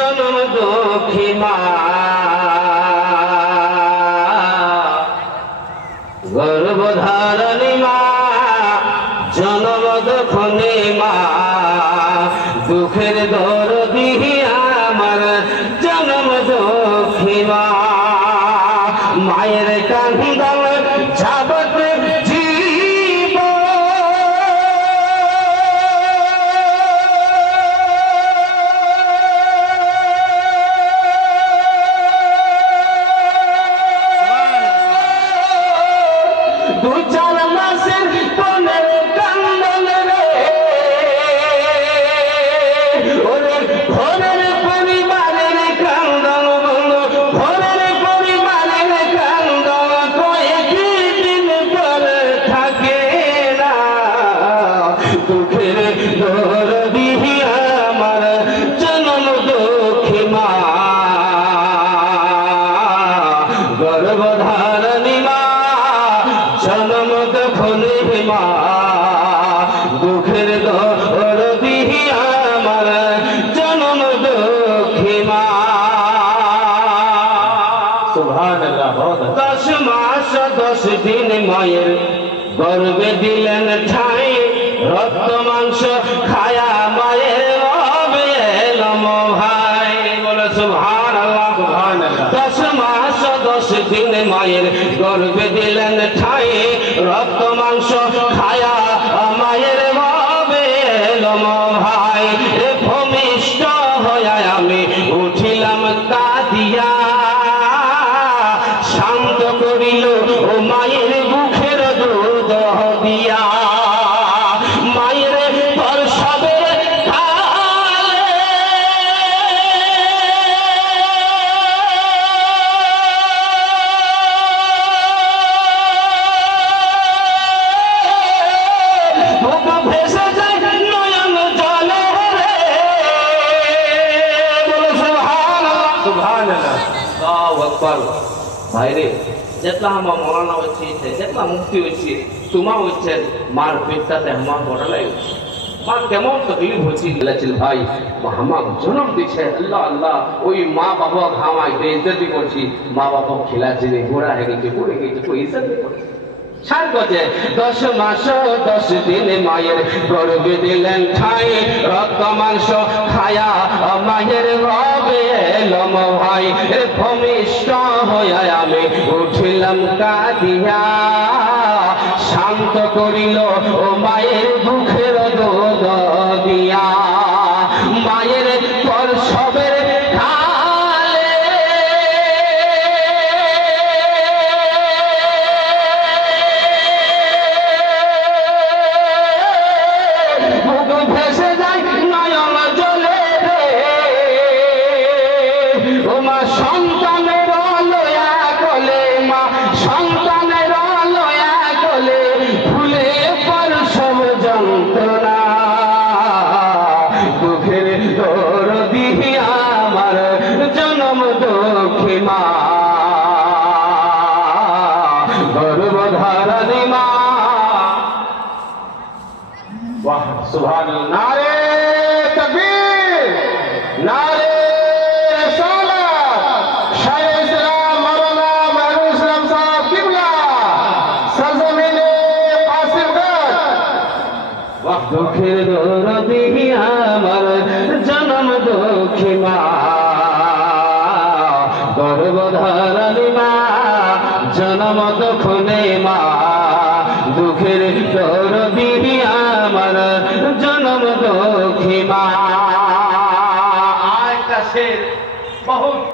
জনম দুঃখী মা গর্ভধারণী মা জনম দুঃখী মা দুঃখের দরদি আমার জনম দুঃখী মা মায়ের কান্দন যাবত দু চার মাসের কোনের কান্দন রে ওরে ঘরের পরিবারের কান্দন বন্ধু ঘরের পরিবারের কান্দন কয়েকদিন পরে থাকে না দুঃখের দরদি আমার জনম দুঃখী মা গর্ভধারণী মা জনম দুঃখী মা দুঃখের দরদি আমার জনম দুঃখী মা সুবহানাল্লাহ 10 মাস 10 দিন মায়ের গর্ভে দিলেন ঠাই রক্ত মাংস খায়া মায়ের হবে এলম ভাই বলে সুবহানাল্লাহ 10 মাস 10 দিন মায়ের গর্ভে দিলেন ঠাই রক্ত মাংস খায়া মায়ের হবে এলম ভাই ভূমিষ্ঠ হয়ে আমি উঠিলাম কাঁদিয়া শান্ত করিল ও মায়ের বুকের দুধ দিয়া মায়ের প্রসবের ভেসে যায় নয়ন জলে রে বলে সুবহানাল্লাহ সুবহানাল্লাহ আল্লাহু আকবার ভাইরে যেতলা আমার মরানা হচ্ছে যেতলা মুক্তি হচ্ছে তোমা হচ্ছে মার পেটটাতে আমার বড়লাই হচ্ছে মা কেমন তকলিফ হচ্ছে গেছিল ভাই আমার জন্ম দিছে আল্লাহ আল্লাহ ওই মা বাবা খাওয়াই বেইজ্জতি করছি মা বাবা খেলাচ্ছে গোড়া হয়ে গেছে পড়ে গেছে তো ইজ্জত করছে 10 মাস 10 দিন মায়ের গর্ভে দিলেন ঠাই রক্ত মাংস খায়া মায়ের হবে এলম ভাই ভূমিষ্ঠ হয়ে আমি উঠিলাম কাঁদিয়া শান্ত করিল ও মায়ের বুকের দুধ দিয়া মায়ের প্রসবের ভেসে যায় নয়ন জলে রে ও মা সন্তানের লয়া কলে মা সন্তানের লয়া কলে ভুলে প্রসব যন্ত্রণা দুঃখের দরদি আমার জনম দুঃখী মা গর্ভধারণী মা वाह सुभान अल्लाह नारे तकबीर नारे रिसालत शाह इस्लाम मौलाना महबूब इस्लाम साहब किबला सरजमीने कासिमगंज वाह दुखेर दरदी আমার জনম দুঃখী মা গর্ভধারণী মা জনম দুঃখী মা দুঃখের দরদি আমার জনম দুঃখী মা আয়টা শের বহুত